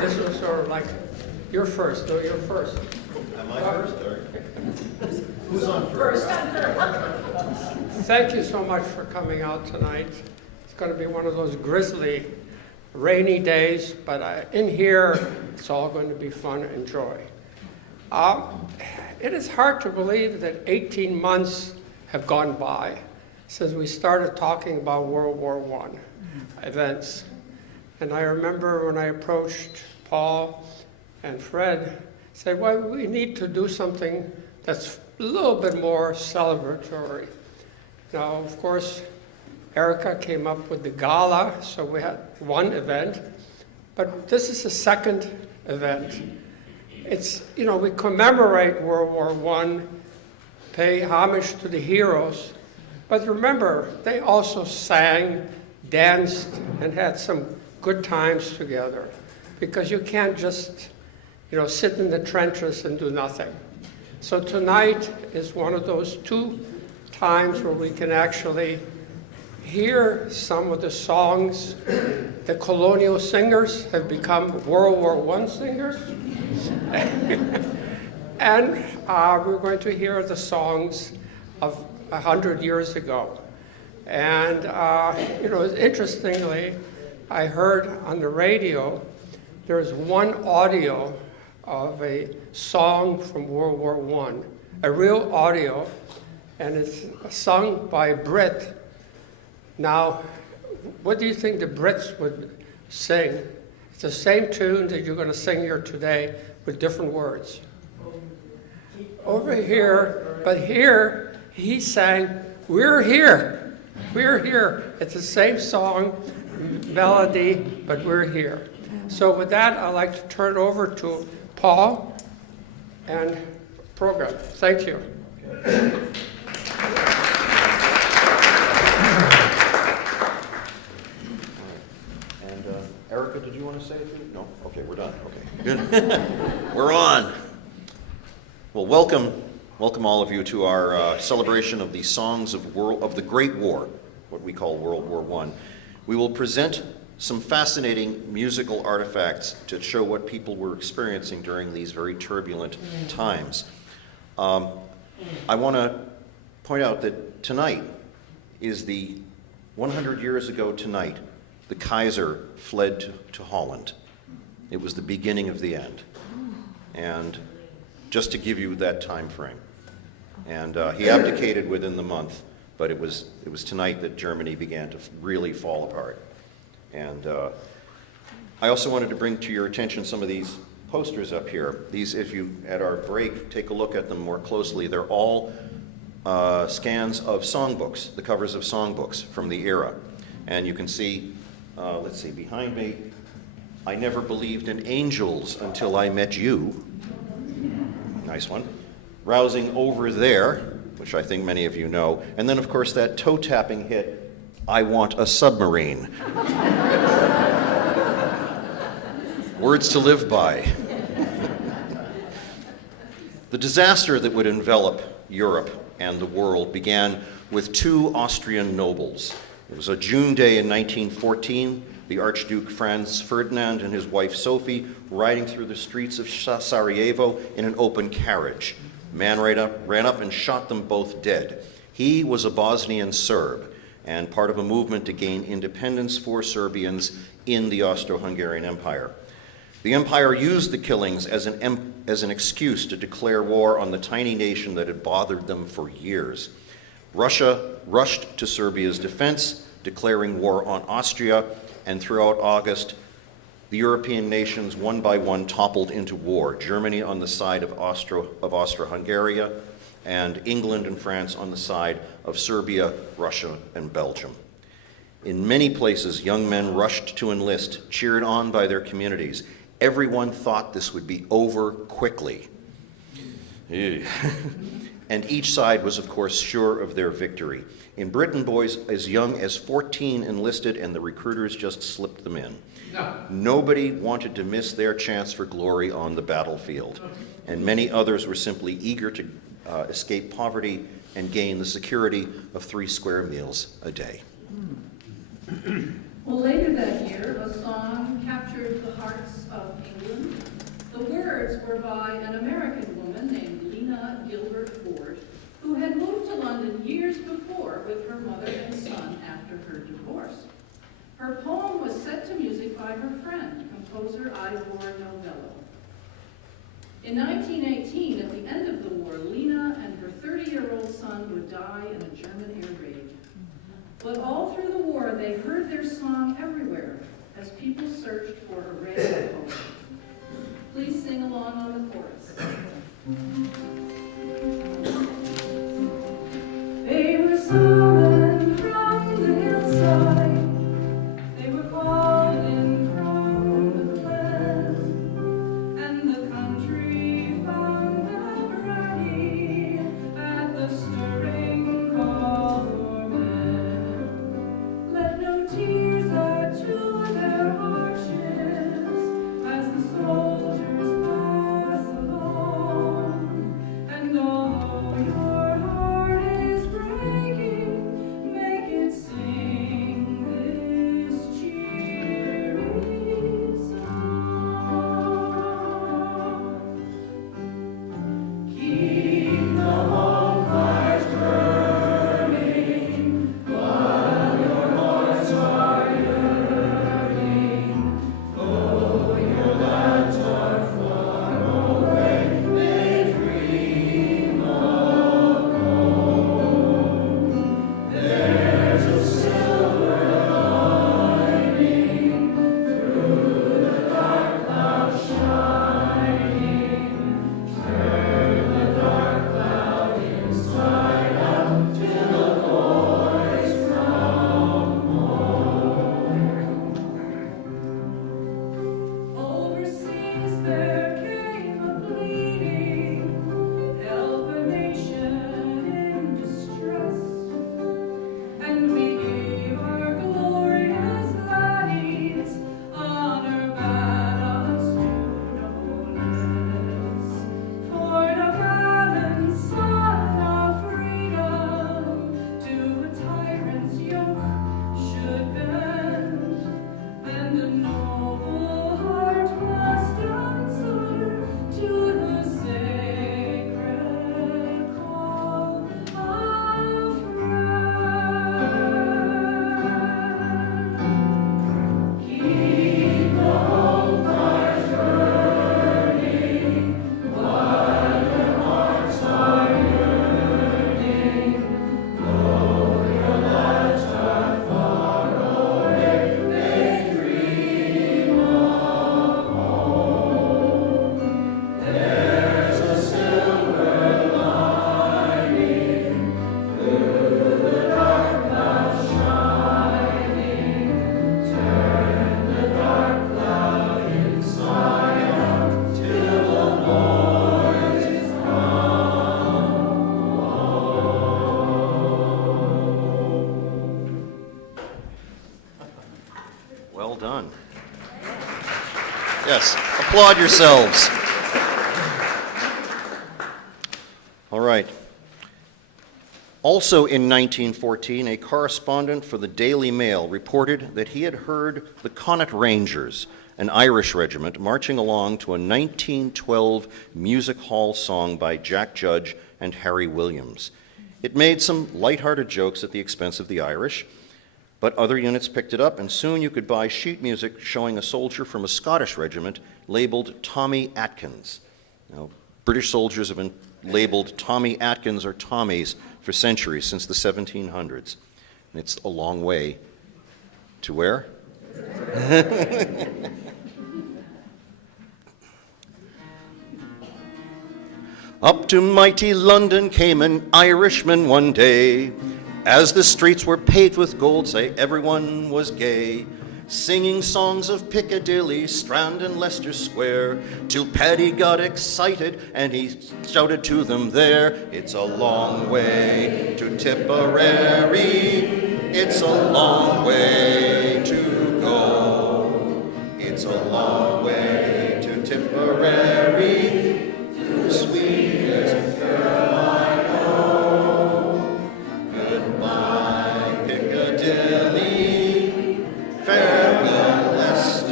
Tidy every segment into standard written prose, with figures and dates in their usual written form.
This was sort of like, you're first, no, you're first. Am I first? Who's on first? Thank you so much for coming out tonight. It's going to be one of those grisly, rainy days, but in here, it's all going to be fun and joy. It is hard to believe that 18 months have gone by since we started talking about World War I events. And I remember when I approached Paul and Fred, said, well, we need to do something that's a little bit more celebratory. Now, of course, Erica came up with the gala, so we had one event, but this is the second event. It's, you know, we commemorate World War I, pay homage to the heroes, but remember, they also sang, danced, and had some good times together, because you can't just, you know, sit in the trenches and do nothing. So tonight is one of those two times where we can actually hear some of the songs. The colonial singers have become World War I singers. And we're going to hear the songs of 100 years ago. And, you know, interestingly, I heard on the radio, there's one audio of a song from World War I, a real audio, and it's sung by a Brit. Now, what do you think the Brits would sing? It's the same tune that you're going to sing here today with different words. Over here, but here, he sang, "We're here, we're here." It's the same song, melody, but we're here. So with that, I'd like to turn it over to Paul and program. Thank you. And Erica, did you want to say a few? No? Okay, we're done. Okay, good. We're on. Well, welcome all of you to our celebration of the songs of the Great War, what we call World War I. We will present some fascinating musical artifacts to show what people were experiencing during these very turbulent times. I want to point out that tonight is the 100 years ago tonight, the Kaiser fled to Holland. It was the beginning of the end. And just to give you that time frame. And he abdicated within the month, but it was tonight that Germany began to really fall apart. And I also wanted to bring to your attention some of these posters up here. These, if you, at our break, take a look at them more closely, they're all scans of songbooks, the covers of songbooks from the era. And you can see, let's see, behind me, "I never believed in angels until I met you." Nice one. "Rousing Over There," which I think many of you know. And then, of course, that toe-tapping hit, "I Want a Submarine." Words to live by. The disaster that would envelop Europe and the world began with two Austrian nobles. It was a June day in 1914, the Archduke Franz Ferdinand and his wife Sophie riding through the streets of Sarajevo in an open carriage. A man ran up and shot them both dead. He was a Bosnian Serb and part of a movement to gain independence for Serbians in the Austro-Hungarian Empire. The empire used the killings as an excuse to declare war on the tiny nation that had bothered them for years. Russia rushed to Serbia's defense, declaring war on Austria, and throughout August, the European nations one by one toppled into war. Germany on the side of Austro-Hungary, and England and France on the side of Serbia, Russia, and Belgium. In many places, young men rushed to enlist, cheered on by their communities. Everyone thought this would be over quickly. And each side was, of course, sure of their victory. In Britain, boys as young as 14 enlisted, and the recruiters just slipped them in. No. Nobody wanted to miss their chance for glory on the battlefield. And many others were simply eager to escape poverty and gain the security of 3 square meals a day. Well, later that year, song captured the hearts of England. The words were by an American woman named Lena Gilbert Ford, who had moved to London years before with her mother and son after her divorce. Her poem was set to music by her friend, composer Ivor Novello. In 1918, at the end of the war, Lena and her 30-year-old son would die in a German air raid. But all through the war, they heard their song everywhere as people searched for a ray of hope. Please sing along on the chorus. They were summoned from the hillside. They were called in from the land, and the country found them ready at the stirring call for men. Let no tears add to their hardships as the soldiers pass along, and although your heart is breaking, make it sing this cheery song. Keep the home fires burning while your hearts are yearning. Though your lands are far away, they dream of home. There's a silver lining through the dark clouds shining. Turn the dark cloud inside out till a voice from home. Overseas there came a pleading, help a nation in distress, and we gave our glorious laddies honor battles to no less. For no balance son of freedom to a tyrant's yoke should bend, and a noble heart must answer to the sacred call of friend. Keep the home fires burning while your hearts are yearning. Though your lands are far away, they dream of home. There's a silver lining through the dark clouds shining. Turn the dark cloud inside out till the voice from Well done. Yes, applaud yourselves. All right. Also in 1914, a correspondent for the Daily Mail reported that he had heard the Connaught Rangers, an Irish regiment, marching along to a 1912 music hall song by Jack Judge and Harry Williams. It made some lighthearted jokes at the expense of the Irish, but other units picked it up, and soon you could buy sheet music showing a soldier from a Scottish regiment labeled Tommy Atkins. Now, British soldiers have been labeled Tommy Atkins or Tommies for centuries, since the 1700s. And it's a long way to where? Up to mighty London came an Irishman one day. As the streets were paved with gold, say everyone was gay, singing songs of Piccadilly, Strand and Leicester Square, till Paddy got excited and he shouted to them there, "It's a long way to Tipperary, it's a long way to go, it's a long way to Tipperary, to the sweetest girl I know. Goodbye, Piccadilly, farewell, Leicester.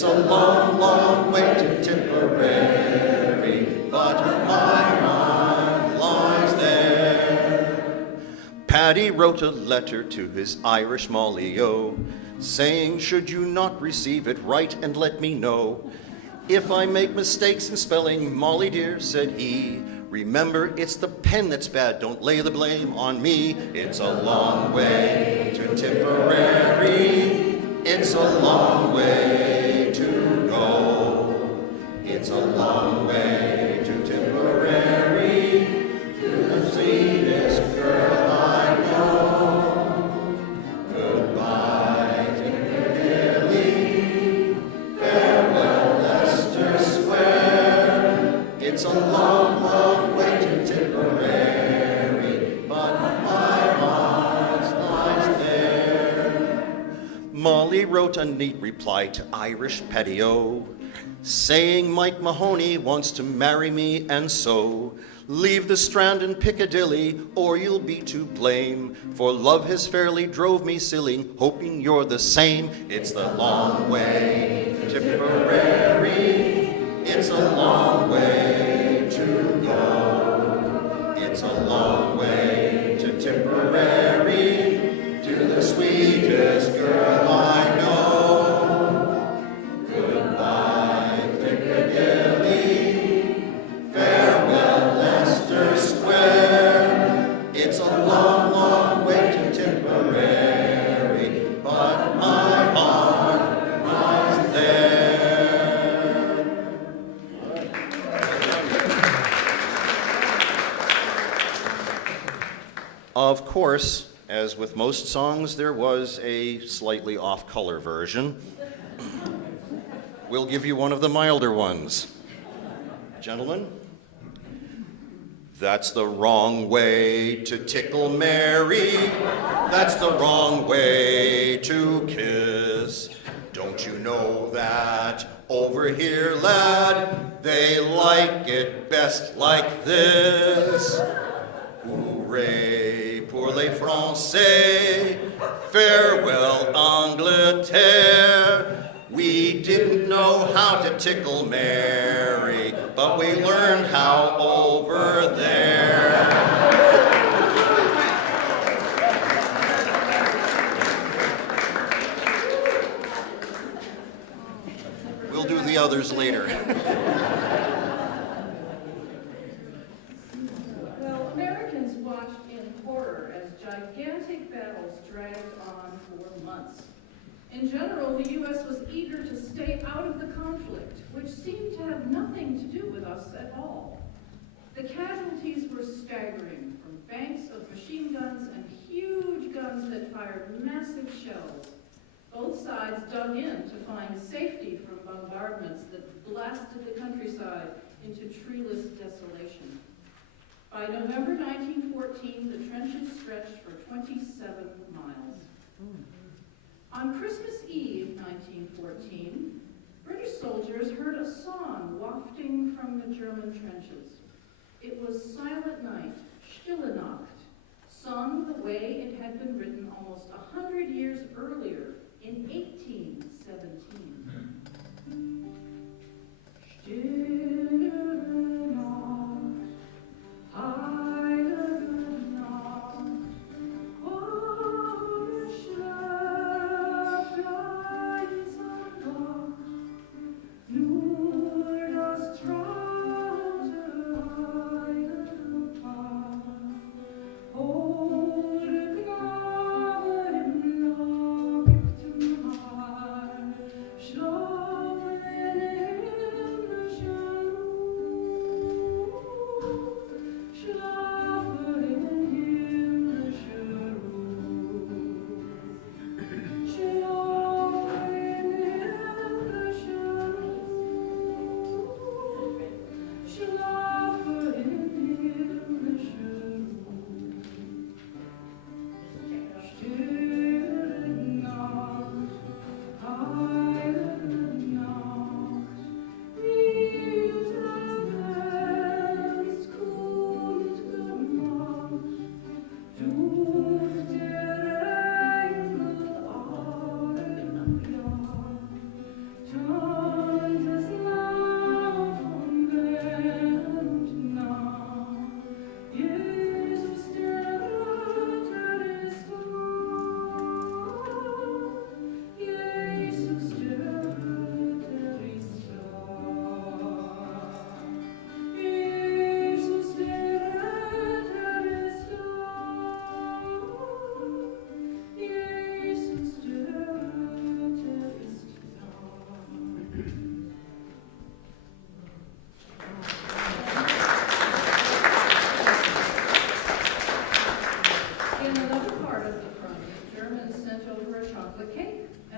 It's a long, long way to Tipperary, but my heart lies there. Paddy wrote a letter to his Irish Molly-o, saying, should you not receive it, write and let me know. If I make mistakes in spelling, Molly dear, said he, remember it's the pen that's bad, don't lay the blame on me. It's a long way to Tipperary, it's a long way to go. It's a long way to Tipperary, to the sweetest girl I know. Goodbye, Piccadilly, farewell, Leicester Square. It's a long, long way to Tipperary, but my heart lies there. Molly wrote a neat reply to Irish Paddy-o, saying Mike Mahoney wants to marry me, and so leave the Strand and Piccadilly, or you'll be to blame, for love has fairly drove me silly, hoping you're the same. It's the long way to Tipperary, it's a long way to go. It's a long way to Tipperary, to the sweetest girl I know. Goodbye, Piccadilly, farewell, Leicester Square. It's a long, long way to Tipperary, but my heart lies there. Of course, as with most songs, there was a slightly off-color version. We'll give you one of the milder ones. Gentlemen? That's the wrong way to tickle Mary. That's the wrong way to kiss. Don't you know that over here, lad, they like it best like this? Hooray pour les Français, farewell Angleterre. We didn't know how to tickle Mary, but we learned how over there. We'll do the others later. Well, Americans watched in horror as gigantic battles dragged on for months. In general, the U.S. was eager to stay out of the conflict, which seemed to have nothing to do with us at all. The casualties were staggering, from banks of machine guns and huge guns that fired massive shells. Both sides dug in to find safety from bombardments that blasted the countryside into treeless desolation. By November 1914, the trenches stretched for 27 miles. On Christmas Eve, 1914, British soldiers heard a song wafting from the German trenches. It was Silent Night, Stille Nacht, sung the way it had been written almost 100 years earlier, in 1817. Stille Nacht, heilige Nacht, oh, schlaft einsam nur das traute heilige Paar. Holde Knabe im nackten Haar, schlafen in himmlischer Ruhe, schlafen in himmlischer Ruhe, schlafen in himmlischer Ruhe, schlafen in himmlischer Ruhe. Stille Nacht, heilige Nacht, wie das Herz kund gemacht, Duft der Engel alle Jahr.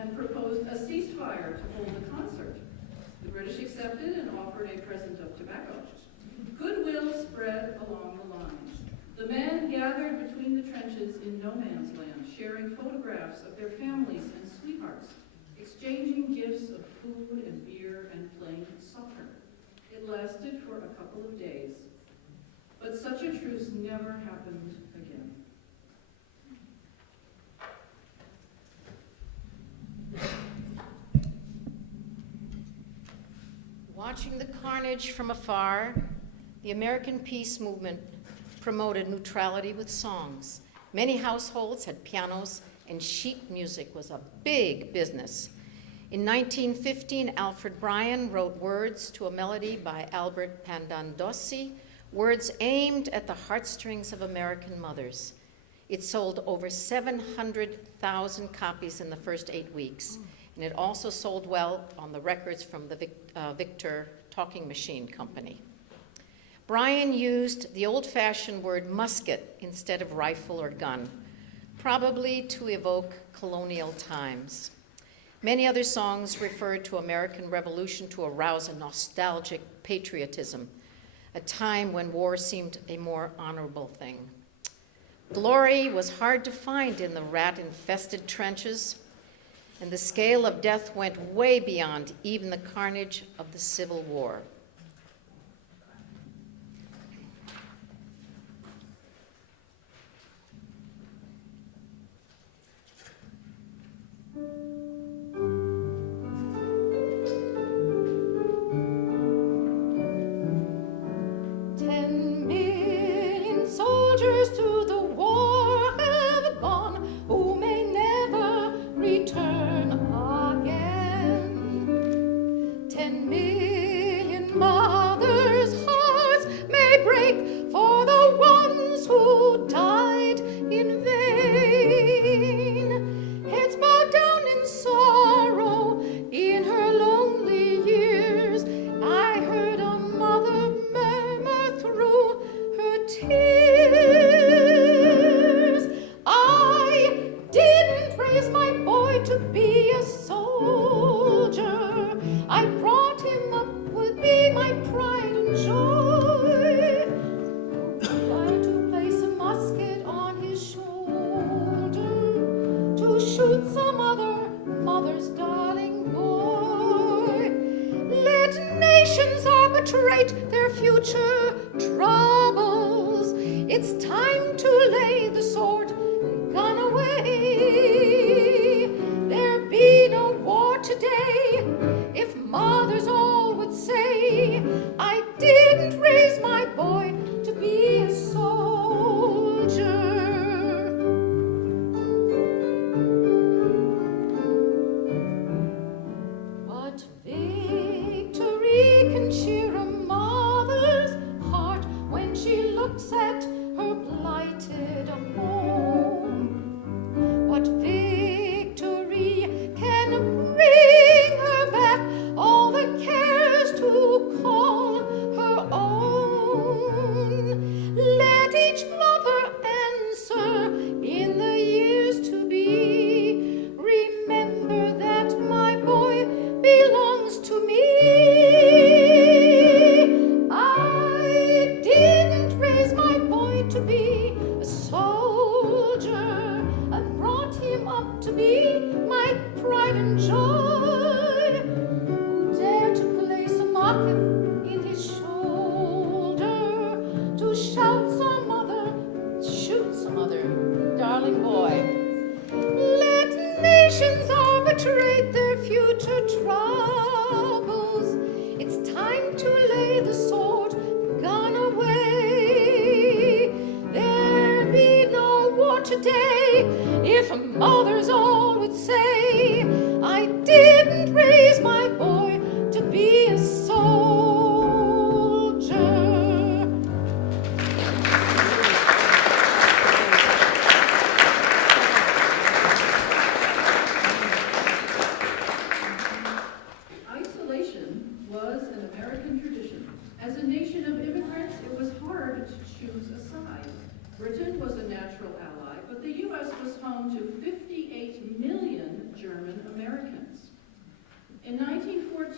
and proposed a ceasefire to hold the concert. The British accepted and offered a present of tobacco. Goodwill spread along the lines. The men gathered between the trenches in no man's land, sharing photographs of their families and sweethearts, exchanging gifts of food and beer and playing soccer. It lasted for a couple of days, but such a truce never happened again. Watching the carnage from afar, the American peace movement promoted neutrality with songs. Many households had pianos, and sheet music was a big business. In 1915, Alfred Bryan wrote words to a melody by Albert Pandandossi, words aimed at the heartstrings of American mothers. It sold over 700,000 copies in the first 8 weeks, and it also sold well on the records from the Victor Talking Machine Company. Bryan used the old-fashioned word musket instead of rifle or gun, probably to evoke colonial times. Many other songs referred to American Revolution to arouse a nostalgic patriotism, a time when war seemed a more honorable thing. Glory was hard to find in the rat-infested trenches, and the scale of death went way beyond even the carnage of the Civil War. Today, if mothers all would say, I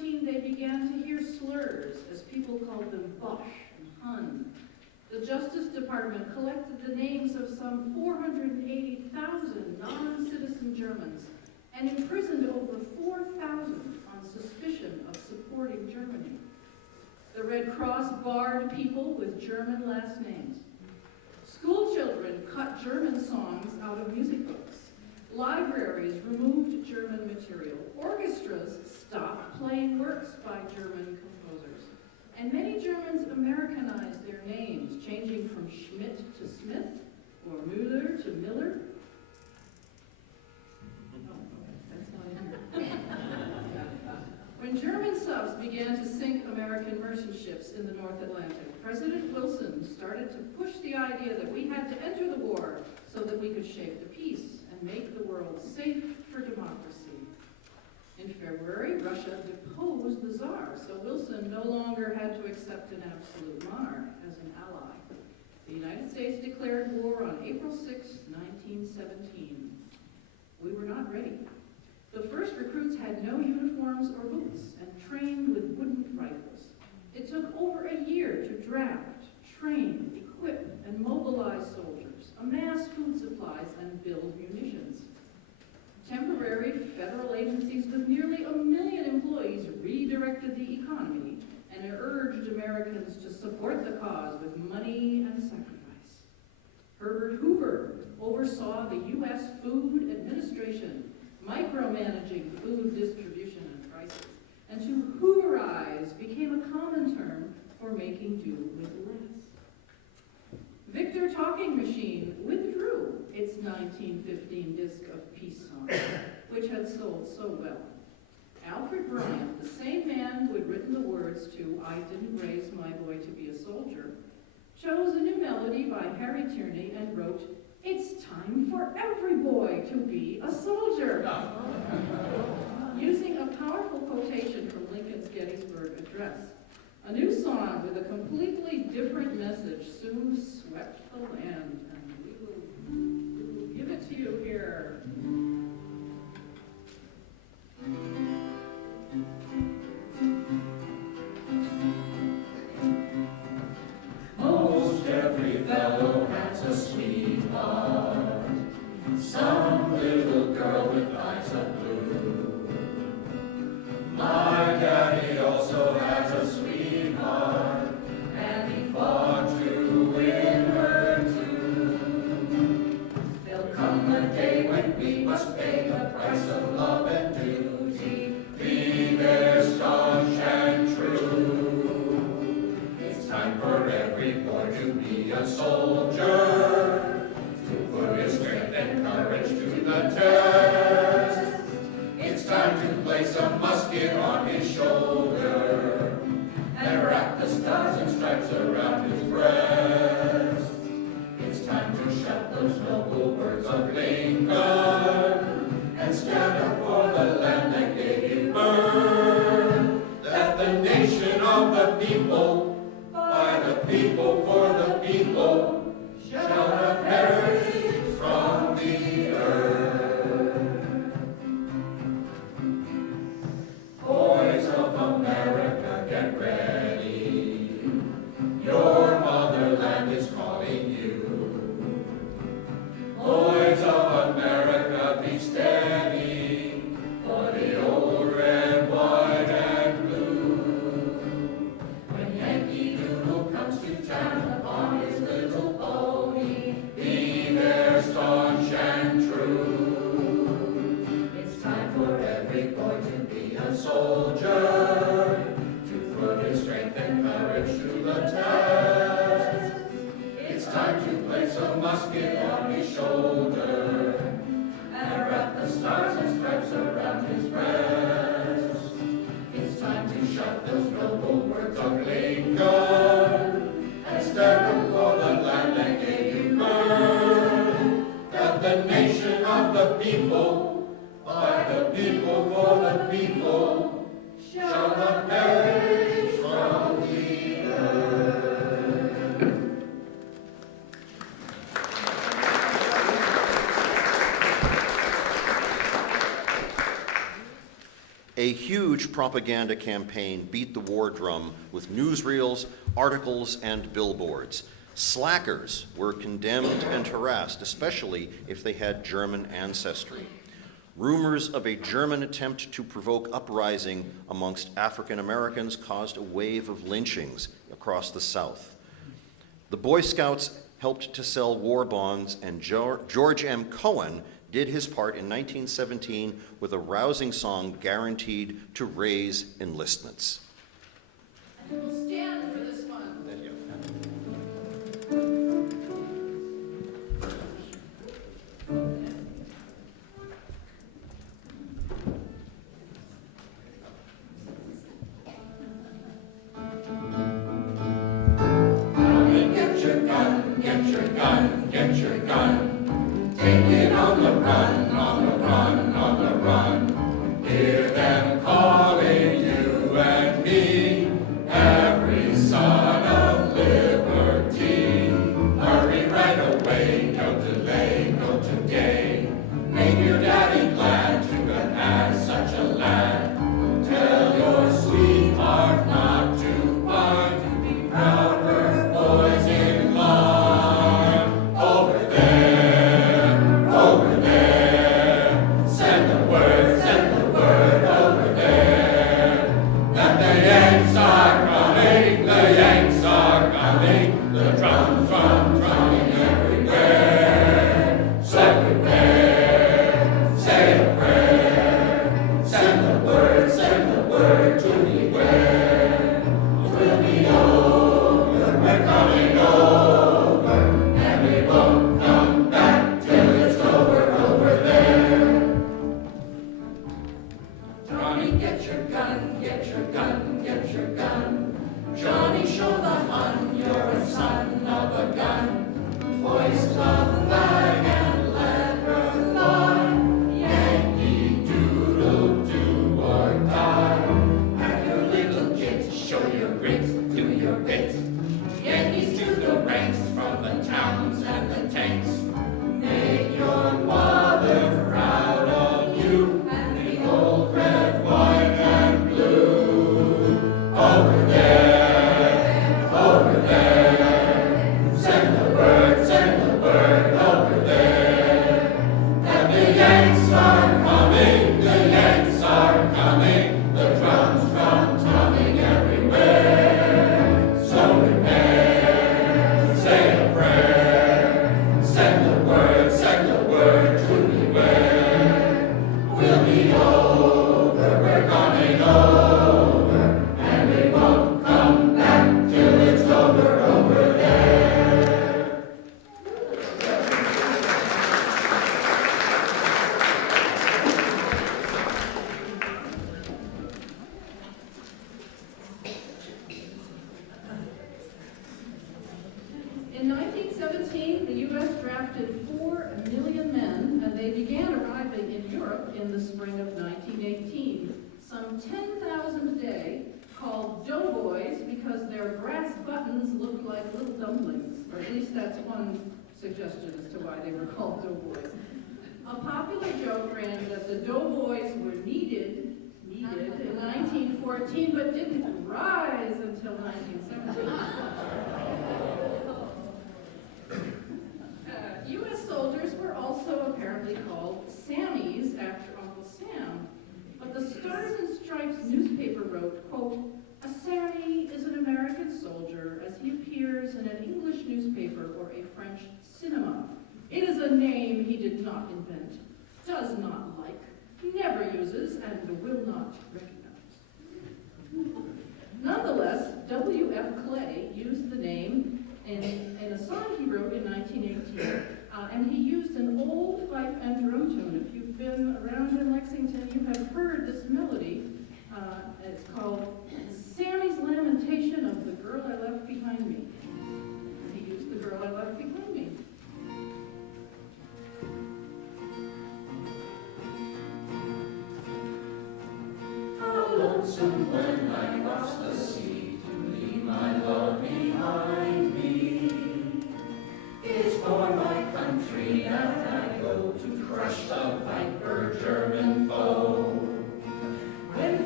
14, they began to hear slurs as people called them Bosch and Hun. The Justice Department collected the names of some 480,000 non-citizen Germans and imprisoned over 4,000 on suspicion of supporting Germany. The Red Cross barred people with German last names. School children cut German songs out of music books. Libraries removed German material. Orchestras stopped playing works by German composers. And many Germans Americanized their names, changing from Schmidt to Smith, or Müller to Miller. Oh, that's not in here. When German subs began to sink American merchant ships in the North Atlantic, President Wilson started to push the idea that we had to enter the war so that we could shape the peace and make the world safe for democracy. In February, Russia deposed the Tsar, so Wilson no longer had to accept an absolute monarch as an ally. The United States declared war on April 6, 1917. We were not ready. The first recruits had no uniforms or boots and trained with wooden rifles. It took over a year to draft, train, equip, and mobilize soldiers, amass food supplies, and build munitions. Temporary federal agencies with nearly 1 million employees redirected the economy and urged Americans to support the cause with money and sacrifice. Herbert Hoover oversaw the U.S. Food Administration, micromanaging food distribution and prices, and to Hoover Eyes became a common term for making do with less. Victor Talking Machine withdrew its 1915 disc of peace songs, which had sold so well. Alfred Bryant, the same man who had written the words to I Didn't Raise My Boy to Be a Soldier, chose a new melody by Harry Tierney and wrote, It's time for every boy to be a soldier. Using a powerful quotation from Lincoln's Gettysburg Address, a new song with a completely different message soon swept the land, and we will give it to you here. Most every fellow has a sweetheart, some little girl with eyes of blue. My daddy also has a sweetheart, and he fought to win her too. There'll come a day when we must pay the price of love and duty, be there staunch and true. It's time for every boy to be a soldier, to put his strength and courage to the test. It's time to place a musket on his shoulder and wrap the stars and stripes around his breast. It's time to shout those noble words of Lincoln and stand up for the land that gave you birth, that the nation of the people, by the people, for the people, shall not perish from the earth. Boys of America, get ready. Your motherland is calling you. Boys of America, be steady, for the old red, white, and blue. When Yankee Doodle comes to town upon his little pony, be there staunch and true. It's time for every boy to be a soldier, to put his strength and courage to the test. It's time to place a musket on his shoulder and wrap the stars and stripes around his breast. It's time to shout those noble words of Lincoln and stand up for the land that gave you birth, that the nation of the people, by the people, for the people, shall not perish from the earth. A huge propaganda campaign beat the war drum with newsreels, articles, and billboards. Slackers were condemned and harassed, especially if they had German ancestry. Rumors of a German attempt to provoke uprising amongst African Americans caused a wave of lynchings across the South. The Boy Scouts helped to sell war bonds, and George M. Cohen did his part in 1917 with a rousing song guaranteed to raise enlistments. And we'll stand for this one. Thank you. Get your gun, get your gun, get your gun. Take it on the run, on the run, on the run. Hear them calling you and me, every son of liberty. Hurry right away, no delay, no today. Make your daddy glad to have had such a lad. Tell your sweetheart not to mind, to be proud her boys in line. Over there, send the word over there, that the Yanks are coming, the Yanks are coming, the drums drumming everywhere. So prepare, say a prayer, send the word to beware. We'll be over, we're coming over, and we won't come back till it's over there. Johnny, get your gun, get your gun, get your gun. Johnny, show the Hun you're a son of a gun. Hoist the flag and let her fly. Yankee Doodle, do or die. Have your little kids, show your grit, do your bit. Yankees to the ranks, from the towns and the tanks. Make your mother proud of you, and the old red, white, and blue. Over there, send the word over there. That the Yanks are coming, the Yanks are coming, the drums drumming everywhere. So prepare, say a prayer, send the word to beware. We'll be over, we're coming over, and we won't come back till it's over there. In 1917, the U.S. drafted 4 million men, and they began arriving in Europe in the spring of 1918. Some 10,000 a day, called doughboys because their brass buttons looked like little dumplings, or at least that's one suggestion as to why they were called doughboys. A popular joke ran that the doughboys were needed in 1914, but didn't rise until 1917. U.S. soldiers were also apparently called Sammies after Uncle Sam. But the Stars and Stripes newspaper wrote, quote, "A Sammy is an American soldier as he appears in an English newspaper or a French cinema. It is a name he did not invent, does not like, never uses, and will not recognize." Nonetheless, W.F. Clay used the name in a song he wrote in 1918, and he used an old fife and drum tune. If you've been around in Lexington, you have heard this melody. It's called Sammy's Lamentation of the Girl I Left Behind Me. He used the girl I left behind me. How lonesome when I cross the sea to leave my love behind me. It's for my country that I go to crush the viper German foe. When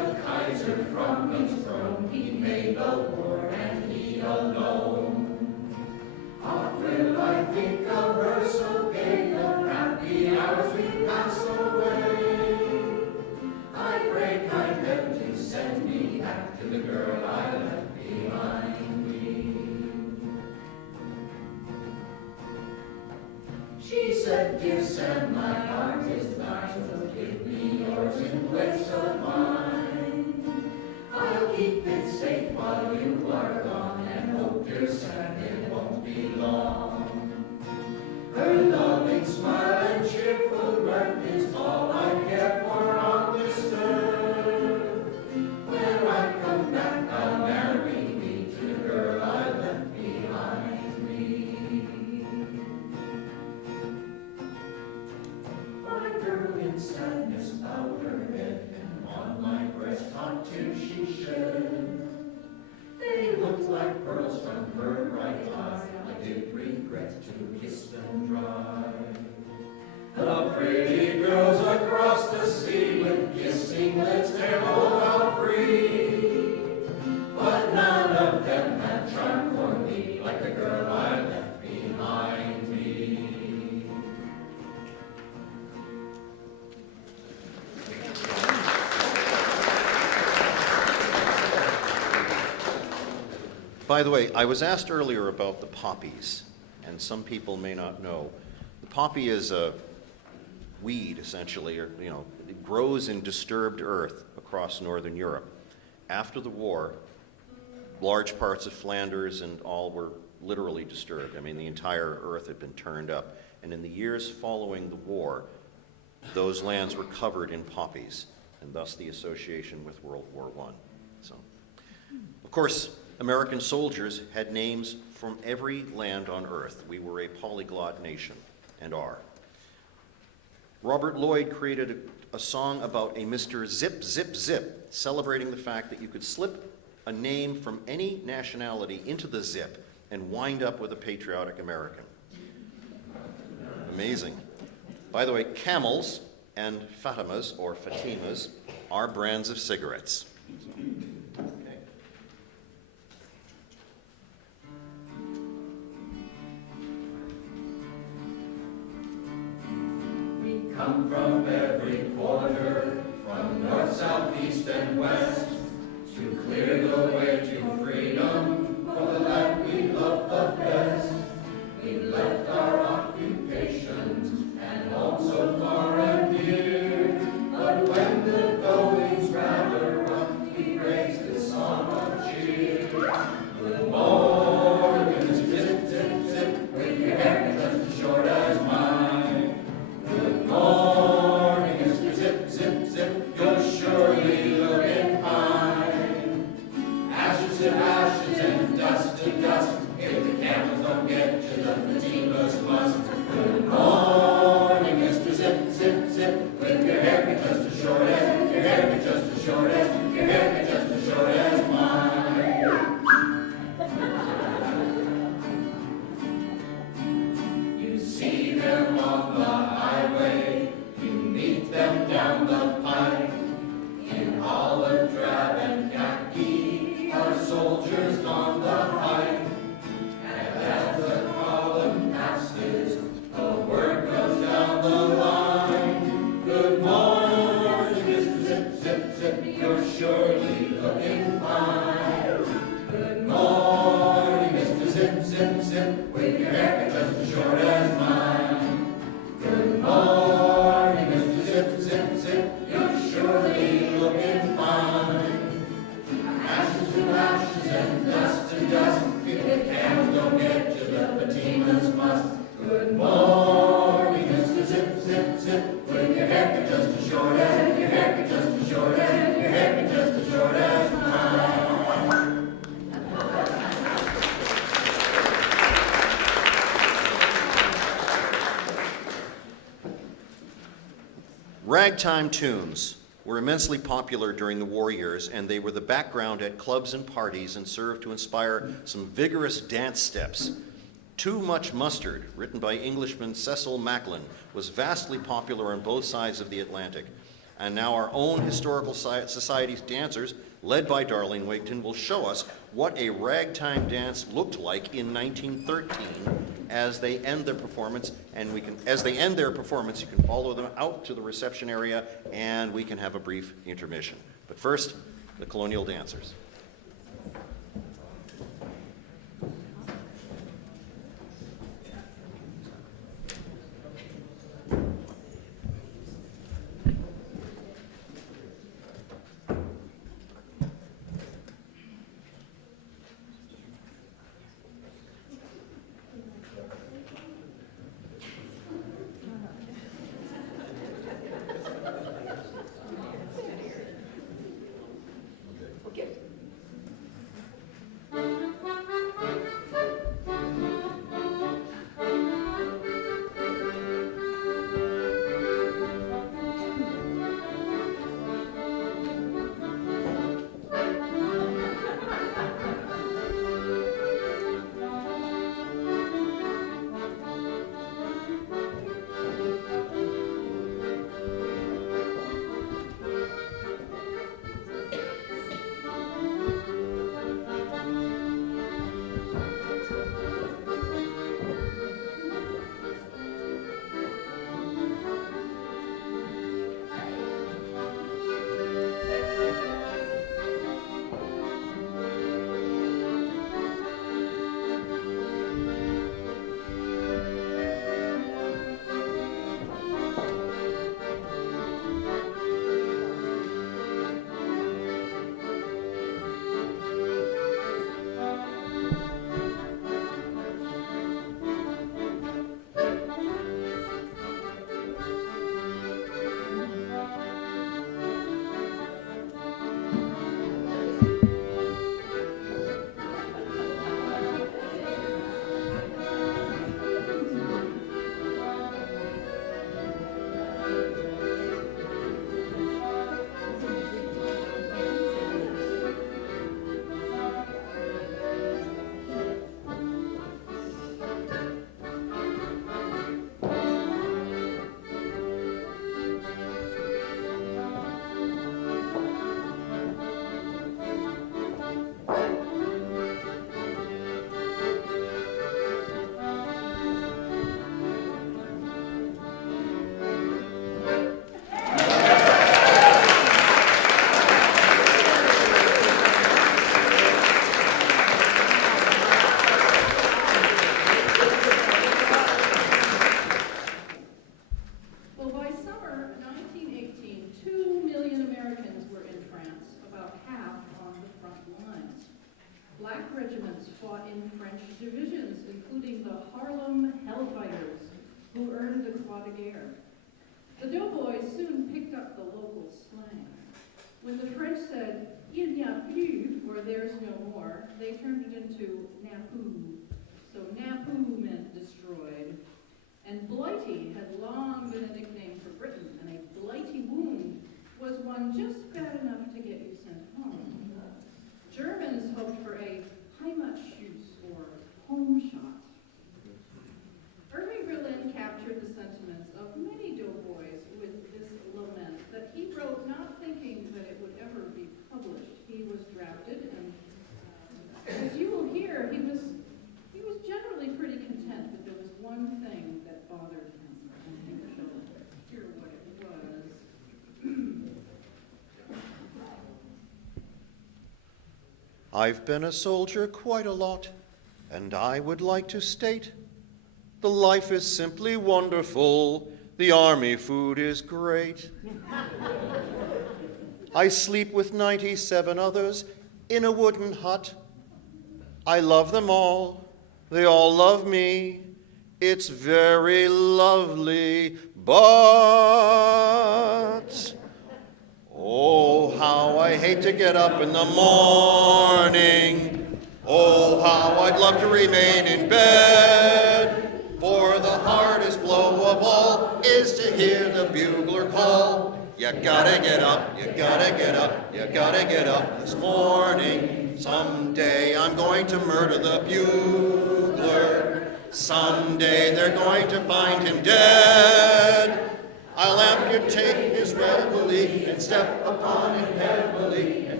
the war and he alone. Oft will I think of her so gay, the happy hours we pass away. I pray kind heaven to send me back to the girl I left behind me. She said, dear Sam, my heart is thine, so give me yours in place of mine. I'll keep it safe while you are gone, and hope, dear Sam, it won't be long. Her loving smile and cheerful mirth is all I care for on this earth. When I come back, I'll marry me to the girl I left behind me. My girl in sadness bowed her head, and on my breast hot tears she shed. They looked like pearls from her bright eyes. I did regret to kiss them dry. The pretty girls across the sea with kissing lips their whole out free. But none of them had charm for me like the girl I left behind me. By the way, I was asked earlier about the poppies, and some people may not know. The poppy is a weed, essentially, or, it grows in disturbed earth across northern Europe. After the war, large parts of Flanders and all were literally disturbed. I mean, the entire earth had been turned up. And in the years following the war, those lands were covered in poppies, and thus the association with World War I. So, of course, American soldiers had names from every land on earth. We were a polyglot nation, and are. Robert Lloyd created a song about a Mr. Zip, Zip, Zip, celebrating the fact that you could slip a name from any nationality into the zip and wind up with a patriotic American. Amazing. By the way, Camels and Fatimas, or Fatimas, are brands of cigarettes. Okay. We come from every quarter, from north, south, east, and west, to clear the way to freedom for the land we love the best. We left our occupations and home so far and near, but when the going's rather rough, we raise this song of cheer. Good morning, zip, zip, zip, with your hair just as short as mine. Good morning, Mr. Zip, Zip, Zip, you're surely looking fine. Ashes to ashes and dust to dust, if the camels don't get you, the Fatimas must. Good morning, Mr. Zip, Zip, Zip, with your haircut just as short as, your haircut just as short as, your haircut just as short as mine. You see them on the highway, you meet them down the pike, in olive drab and khaki, our soldiers on the hike. And as the column passes, the word goes down the line. Good morning, Mr. Zip, Zip, Zip, you're surely looking fine. Good morning, Mr. Zip, Zip, Zip, with your haircut just as short as mine. Good morning, Mr. Zip, Zip, Zip, you're surely looking fine. Ashes to ashes and dust to dust, if the camels don't get you, the Fatimas must. Good morning, Mr. Zip, Zip, Zip, with your haircut just as short as, your haircut just as short as, your haircut just as short as mine. Ragtime tunes were immensely popular during the war years, and they were the background at clubs and parties and served to inspire some vigorous dance steps. Too Much Mustard, written by Englishman Cecil Macklin, was vastly popular on both sides of the Atlantic. And now our own Historical Society's dancers led by Darlene Wigton, will show us what a ragtime dance looked like in 1913 as they end their performance. And as they end their performance, you can follow them out to the reception area, and we can have a brief intermission. But first, the Colonial Dancers. who earned the Croix de Guerre. The doughboys soon picked up the local slang. When the French said, "Il n'y a plus," or "there's no more," they turned it into "napoo." So napoo meant destroyed. And blighty had long been a nickname for Britain, and a blighty wound was one just bad enough to get you sent home. Germans hoped for a Heimatschuss, or home shot. Irving Berlin captured the sentiments of many doughboys with this lament that he wrote not thinking that it would ever be published. He was drafted, and as you will hear, he was generally pretty content, but there was one thing that bothered him, and you shall hear what it was. I've been a soldier quite a lot, and I would like to state the life is simply wonderful. The army food is great. I sleep with 97 others in a wooden hut. I love them all. They all love me. It's very lovely, but oh, how I hate to get up in the morning. Oh, how I'd love to remain in bed. For the hardest blow of all is to hear the bugler call. You gotta get up, you gotta get up, you gotta get up this morning. Someday I'm going to murder the bugler. Someday they're going to find him dead. I'll amputate his reveille and step upon him heavily and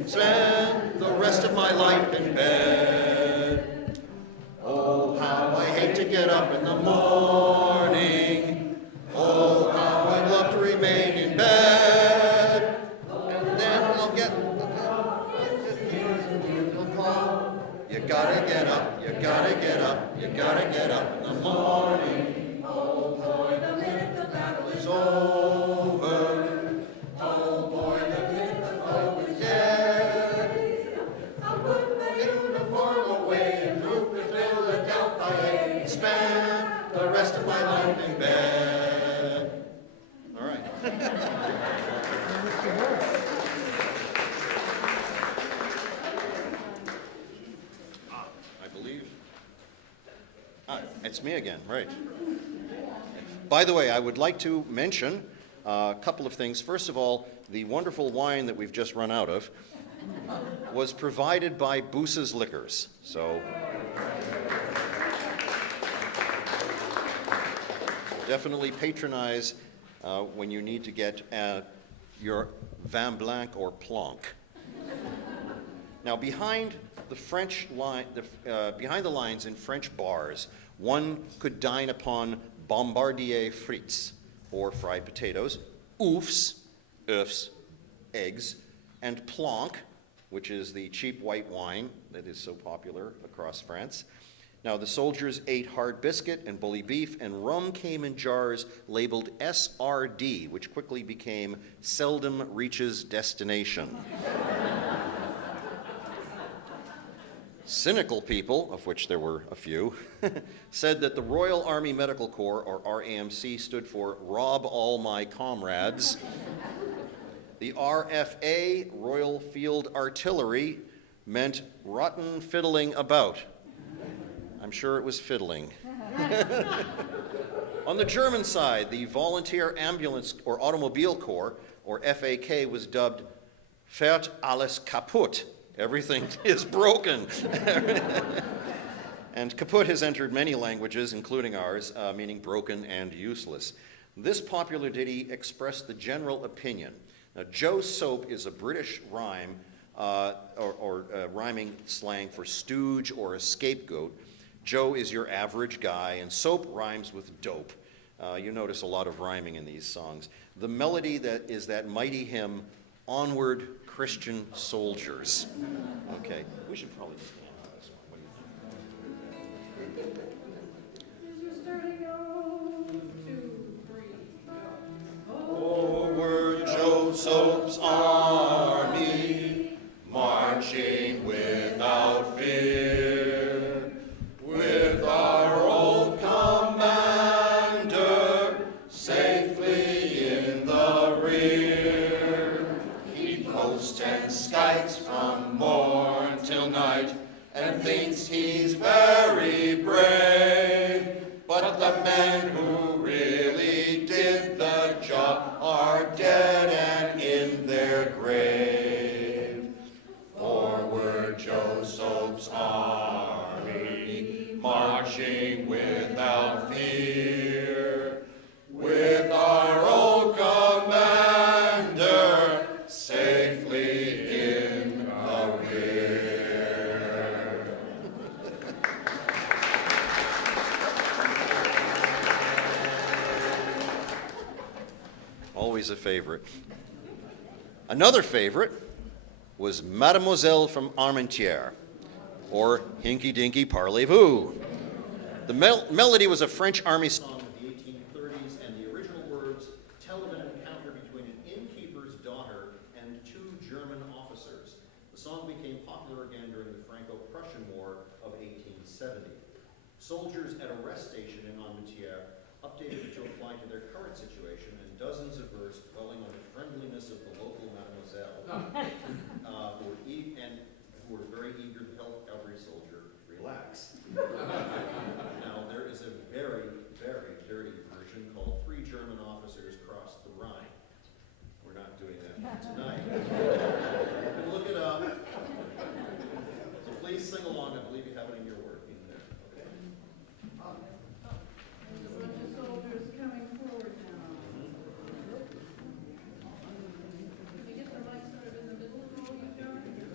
spend the rest of my life in bed. Oh, how I hate to get up in the morning. Oh, how I'd love to remain in bed. And then I'll get he'll call. You gotta get up, you gotta get up, you gotta get up in the morning. Oh boy, the minute the battle is over. Oh boy, the minute the foe is dead. I'll put my uniform away and move to Philadelphia and spend the rest of my life in bed. All right. I believe. It's me again, right. By the way, I would like to mention a couple of things. First of all, the wonderful wine that we've just run out of was provided by Boosa's Liquors. So definitely patronize when you need to get your vin blanc or planque. Now, behind the behind the lines in French bars, one could dine upon bombardier frites, or fried potatoes, oufs, eggs, and planque, which is the cheap white wine that is so popular across France. Now, the soldiers ate hard biscuit and bully beef, and rum came in jars labeled SRD, which quickly became seldom reaches destination. Cynical people, of which there were a few, said that the Royal Army Medical Corps, or RAMC, stood for Rob All My Comrades. The RFA, Royal Field Artillery, meant rotten fiddling about. I'm sure it was fiddling. On the German side, the Volunteer Ambulance or Automobile Corps, or FAK, was dubbed Fährt alles kaputt. Everything is broken. And kaput has entered many languages, including ours, meaning broken and useless. This popular ditty expressed the general opinion. Now, Joe Soap is a British rhyme or rhyming slang for stooge or a scapegoat. Joe is your average guy, and soap rhymes with dope. You notice a lot of rhyming in these songs. The melody that is that mighty hymn, Onward, Christian Soldiers. Okay, we should probably stand on this one. What do you think? We're starting on 2, 3, go. Forward, Joe Soap's army, marching without fear, with our old commander safely in the rear. He posts and skites from morn till night and thinks he's very brave, but the men who really did the job are dead and in their grave. Forward, Joe Soap's army, marching without fear, with our old commander safely in the rear. Always a favorite. Another favorite was Mademoiselle from Armentières, or Hinky Dinky Parlez-Vous. The melody was a French army song of the 1830s, and the original words tell of an encounter between an innkeeper's daughter and 2 German officers. The song became popular again during the Franco-Prussian War of 1870. Soldiers at a rest station in Armentières updated it to apply to their current situation, and dozens of verses dwelling on the friendliness of the local Mademoiselle, who were very eager to help every soldier relax. Now, there is a very, very dirty version called 3 German Officers Crossed the Rhine. We're not doing that tonight. You can look it up. So please sing along. I believe you have it in your work in there. Okay? There's a bunch of soldiers coming forward now. Can we get the light sort of in the middle of all you, John?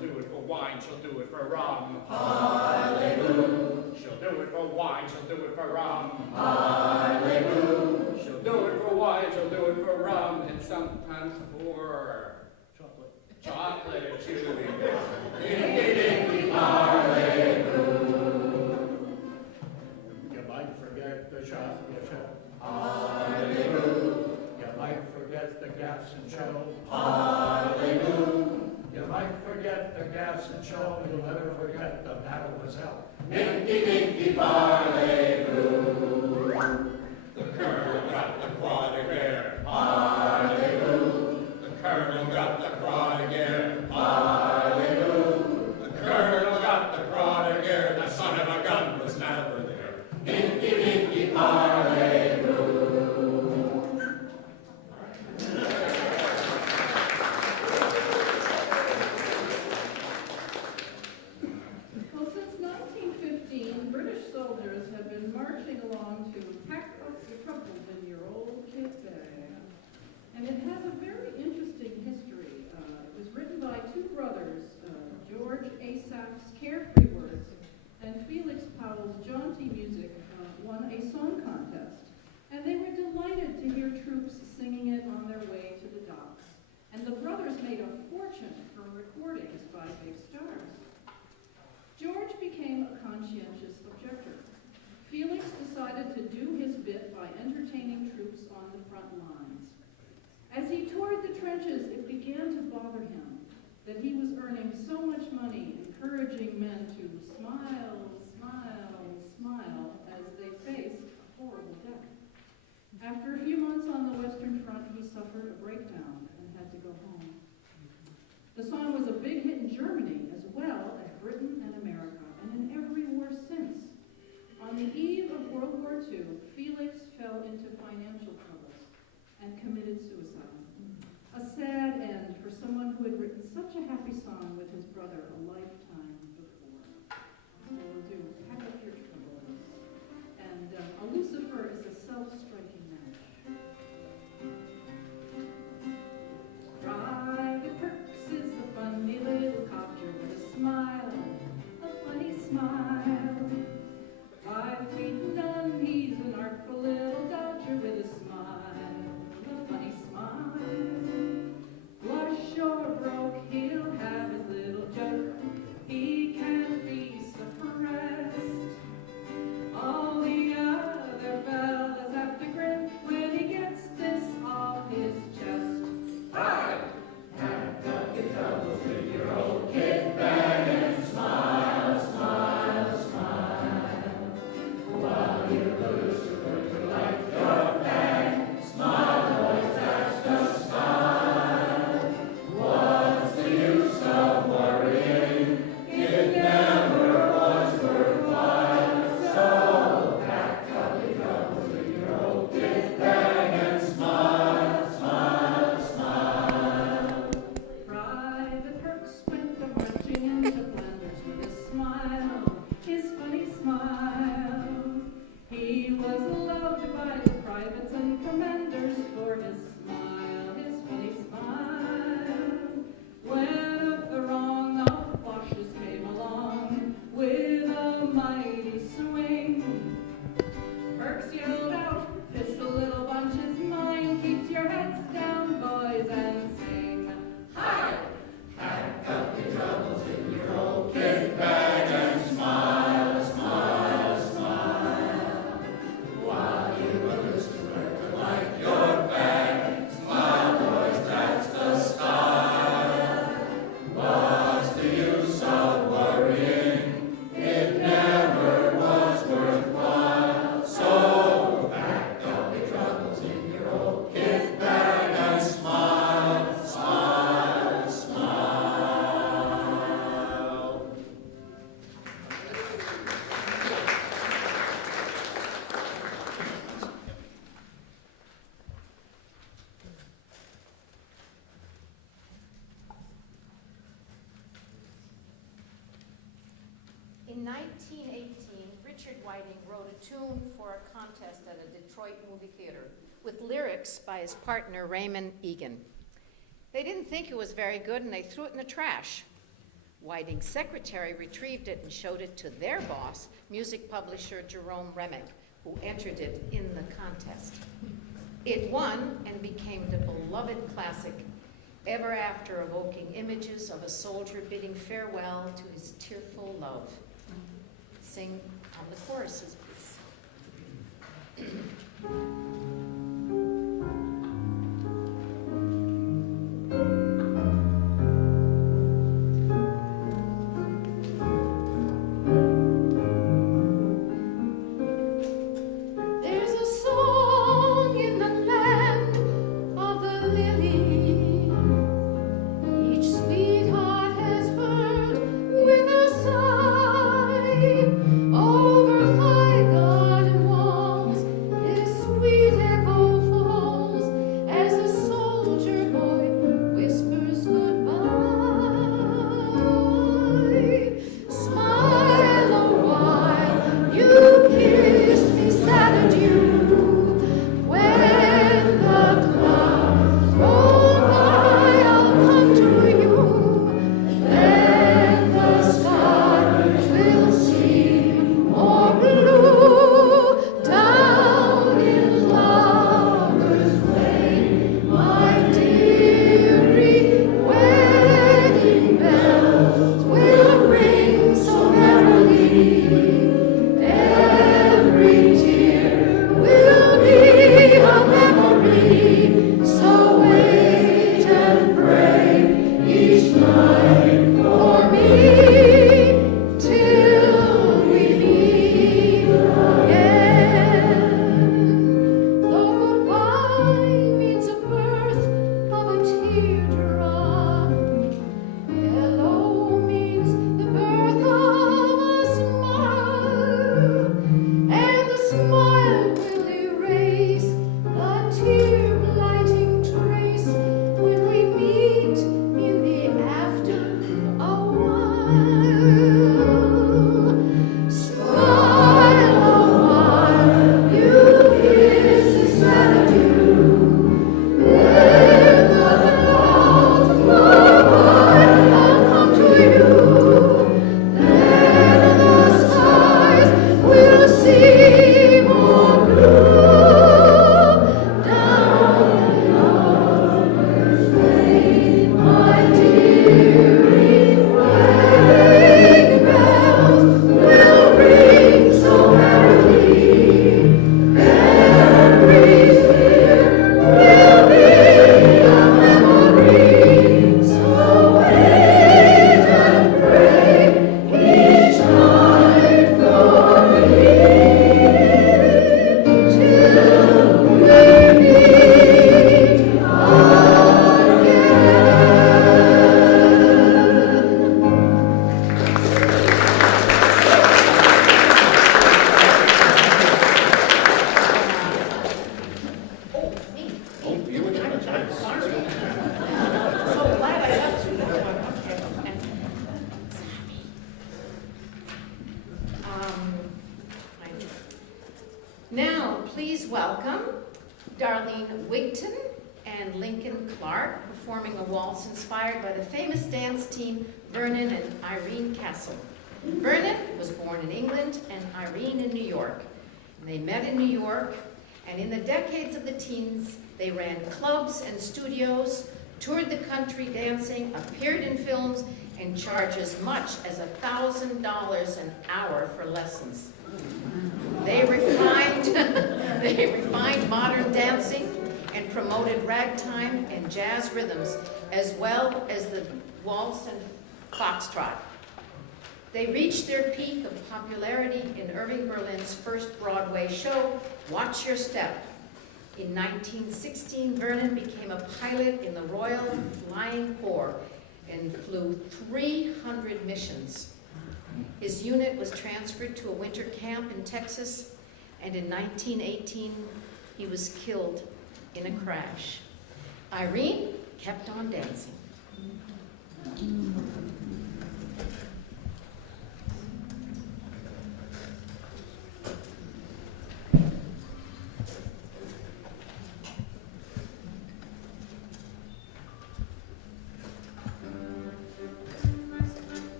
do it for rum. Hallelujah. She'll do it for wine, she'll do it for rum. Hallelujah. She'll do it for wine, she'll do it for rum, and sometimes for chocolate chewing. Dinky dinky parley-oo. You might forget the chocolate chip. Hallelujah. You might forget the gas and show. Hallelujah. You might forget the gas and show. You'll never forget the Mademoiselle. Dinky dinky parley-oo. The Colonel got the croix de guerre. Hallelujah. The Colonel got the croix de guerre. Hallelujah. The Colonel got the croix de guerre. The son of a gun was never there. Dinky dinky parley-oo. Well, since 1915, British soldiers have been marching along to pack up the troubles in your old kit bag. And it has a very interesting history. It was written by two brothers, George Asaph's carefree words and Felix Powell's jaunty music won a song contest. And they were delighted to hear troops singing it on their way to the docks. And the brothers made a fortune from recordings by big stars. George became a conscientious objector. Felix decided to do his bit by entertaining troops on the front lines. As he toured the trenches, it began to bother him that he was earning so much money encouraging men to smile, smile, smile as they faced a horrible death. After a few months on the Western Front, he suffered a breakdown and had to go home. The song was a big hit in Germany as well as Britain and America, and in every war since. On the eve of World War II, Felix fell into financial troubles and committed suicide. A sad end for someone who had written such a happy song with his brother a lifetime before. So we'll do Pack Up Your Troubles. And a Lucifer is a self-striking match. Private Perks is a funny little codger with a smile, a funny smile. 5 feet none, he's an artful little dodger with a smile, a funny smile. Flush or broke, he'll have his little joke. He can't be suppressed. All the other fellas have to grin when he gets this off his chest. Hi! Pack up your troubles in your old kit bag and smile, smile, smile. While you Lucifer to light your bag, smile, boys, that's the style. What's the use of worrying? It never was worthwhile. So pack up your troubles in your old kit bag and smile, smile, smile. Private Perks went marching into Flanders with a smile, his funny smile. He was loved by the privates and commanders for his smile, his funny smile. When a throng of Boches came along with a mighty swing, Perks yelled out, "This little bunch is mine. Keep your heads down, boys, and sing. Hi! Pack up your troubles in your old kit bag and smile, smile, smile. While you Lucifer to light your bag, smile, boys, that's the style. What's the use of worrying? It never was worthwhile. So pack up your troubles in your old kit bag and smile, smile, smile. In 1918, Richard Whiting wrote a tune for a contest at a Detroit movie theater with lyrics by his partner Raymond Egan. They didn't think it was very good and they threw it in the trash. Whiting's secretary retrieved it and showed it to their boss, music publisher Jerome Remick, who entered it in the contest. It won and became the beloved classic, ever after evoking images of a soldier bidding farewell to his tearful love. Sing on the choruses, please. Performing a waltz inspired by the famous dance team Vernon and Irene Castle. Vernon was born in England and Irene in New York. And they met in New York, and in the decades of the teens, they ran clubs and studios, toured the country dancing, appeared in films, and charged as much as $1,000 an hour for lessons. They refined modern dancing and promoted ragtime and jazz rhythms, as well as the waltz and foxtrot. They reached their peak of popularity in Irving Berlin's first Broadway show, Watch Your Step. In 1916, Vernon became a pilot in the Royal Flying Corps and flew 300 missions. His unit was transferred to a winter camp in Texas, and in 1918, he was killed in a crash. Irene kept on dancing.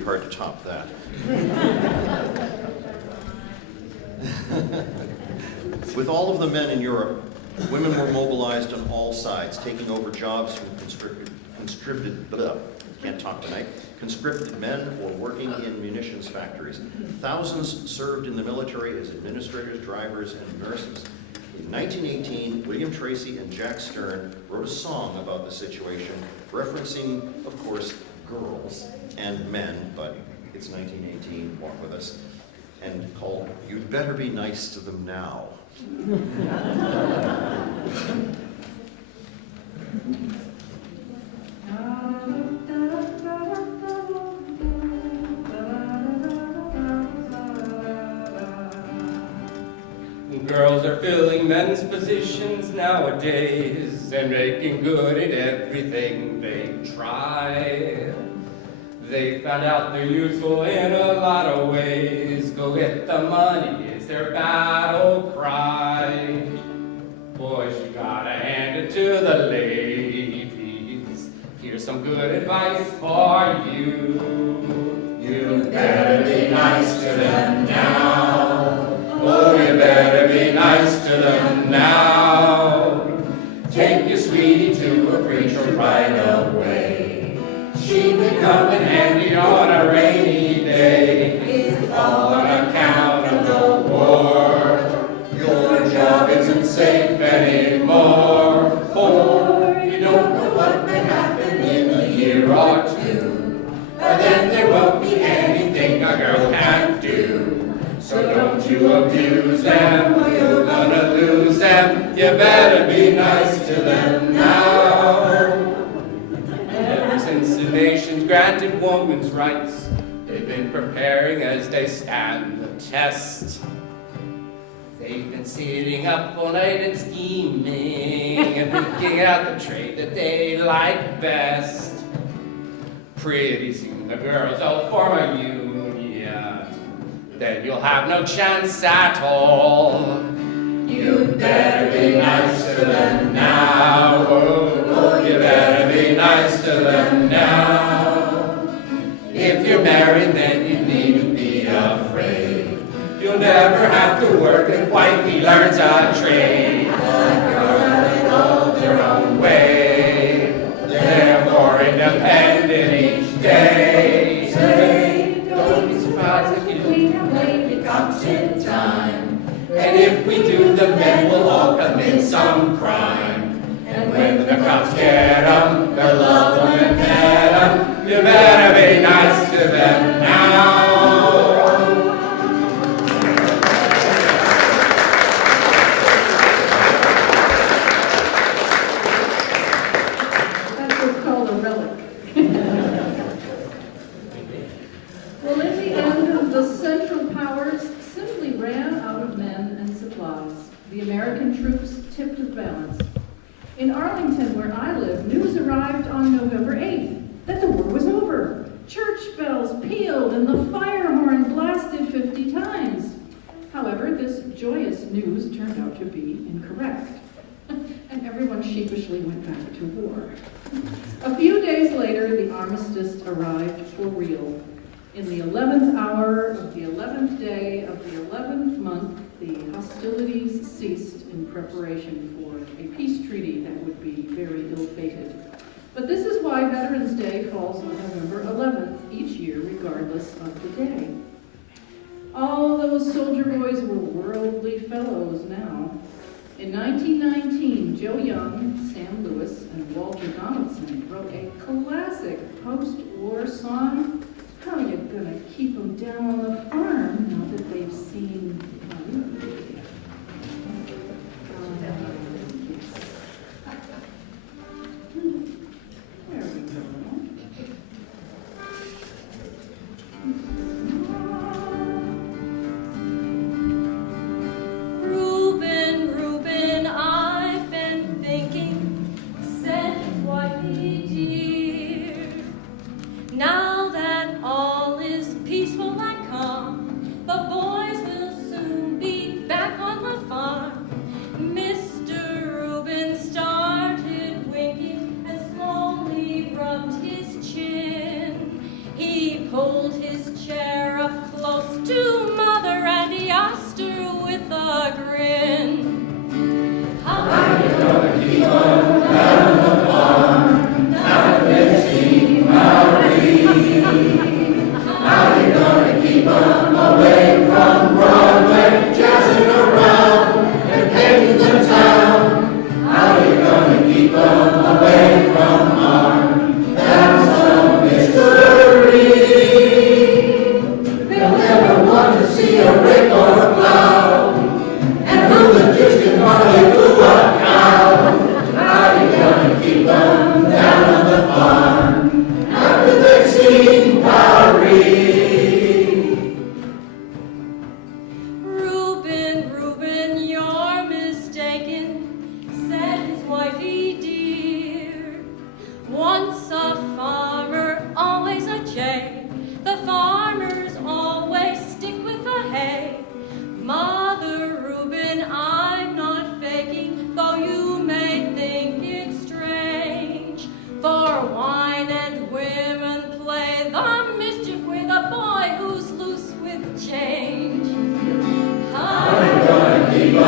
hard to top that. With all of the men in Europe, women were mobilized on all sides, taking over jobs from conscripted men or working in munitions factories. Thousands served in the military as administrators, drivers, and nurses. In 1918, William Tracy and Jack Stern wrote a song about the situation, referencing, of course, girls and men, but it's 1918, walk with us, and called "You'd Better Be Nice to Them Now." Girls are filling men's positions nowadays and making good at everything they try. They found out they're useful in a lot of ways. Go get the money is their battle cry. Boys, you gotta hand it to the ladies. Here's some good advice for you. You better be nice to them now. Oh, you better be nice to them now. Take your sweetie to a preacher right away. She'd be coming handy on a rainy day. It's all on account of the war. Your job isn't safe anymore. For you don't know what may happen in a year or two. But then there won't be anything a girl can't do. So don't you abuse them, or you're gonna lose them. You better be nice to them now. Ever since the nation's granted women's rights, they've been preparing as they stand the test. They've been sitting up all night and scheming and picking out the trade that they like best. Pretty soon the girls will form a union. Then you'll have no chance at all. You better be nice to them now. Oh, you better be nice to them now. If you're married, then you needn't be afraid. You'll never have to work if wifey learns a trade. The girls have it all their own way. They're more independent each day. Say, don't be surprised if you cops in time. And if we do, the men will all commit some crime. And when the cops get them, they'll love them and pet them. You better be nice to them now. That's what's called a relic. Well, in the end, the Central Powers simply ran out of men and supplies. The American troops tipped the balance. In Arlington, where I live, news arrived on November 8th that the war was over. Church bells pealed and the fire horn blasted 50 times. However, this joyous news turned out to be incorrect, and everyone sheepishly went back to war. A few days later, the armistice arrived for real. In the 11th hour of the 11th day of the 11th month, the hostilities ceased in preparation for a peace treaty that would be very ill-fated. But this is why Veterans Day falls on November 11th each year, regardless of the day. All those soldier boys were worldly fellows now. In 1919, Joe Young, Sam Lewis, and Walter Donaldson wrote a classic post-war song, How You Gonna Keep Them Down on the Farm Now That They've Seen There we go. Reuben, Reuben, I've been thinking, said wifey dear, now that all is peaceful and calm,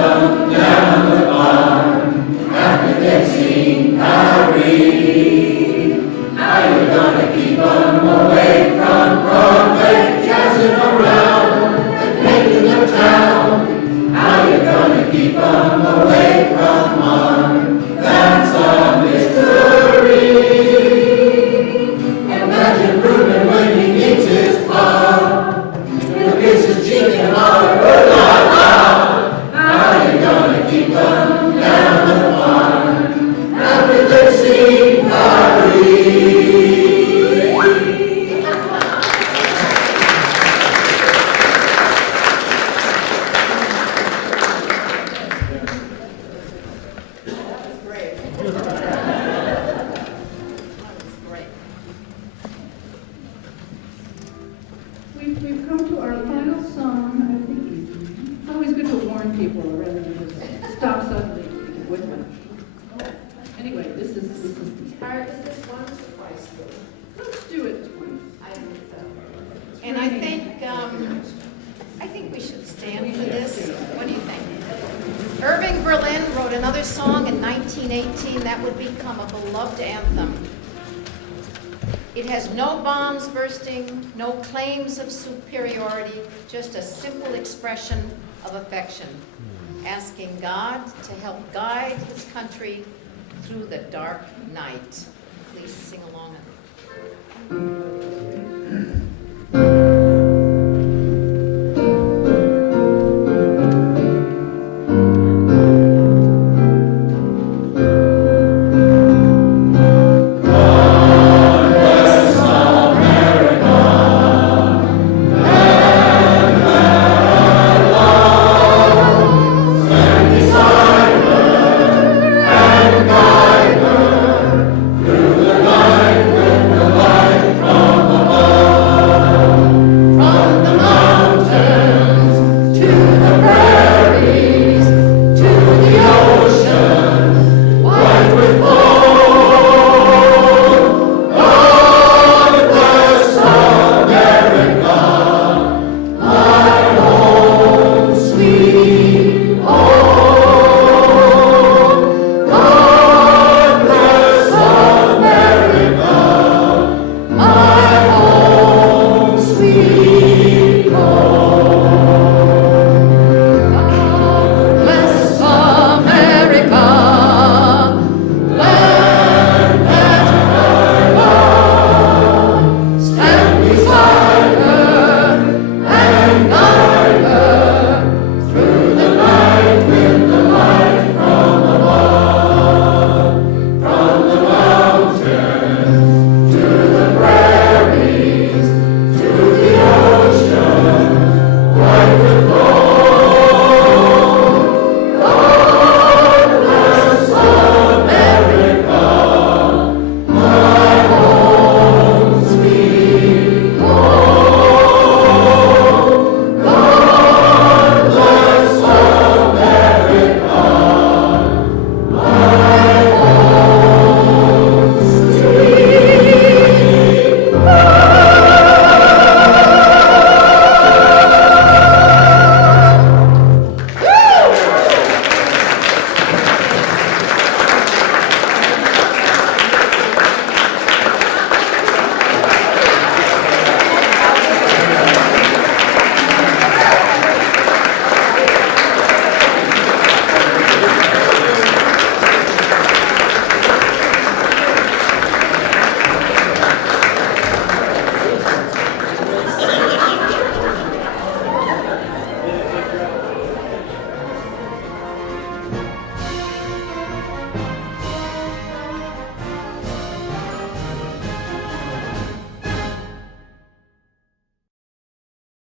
them down the farm after they've seen Paris? How you gonna keep them away from Broadway, jazzing around and painting the town? How you gonna keep them away from harm? That's a mystery. Imagine Reuben when he meets his pal. He'll kiss his cheek and holler, "Oh la la!" How you gonna keep them down the farm after they've seen Paris? We've come to our final song. I think it's always good to warn people rather than just stop suddenly with one. Anyway, this is Is this once or twice? let's do it twice. And I think we should stand for this. What do you think? Irving Berlin wrote another song in 1918 that would become a beloved anthem. It has no bombs bursting, no claims of superiority, just a simple expression of affection, asking God to help guide his country through the dark night. Please sing along.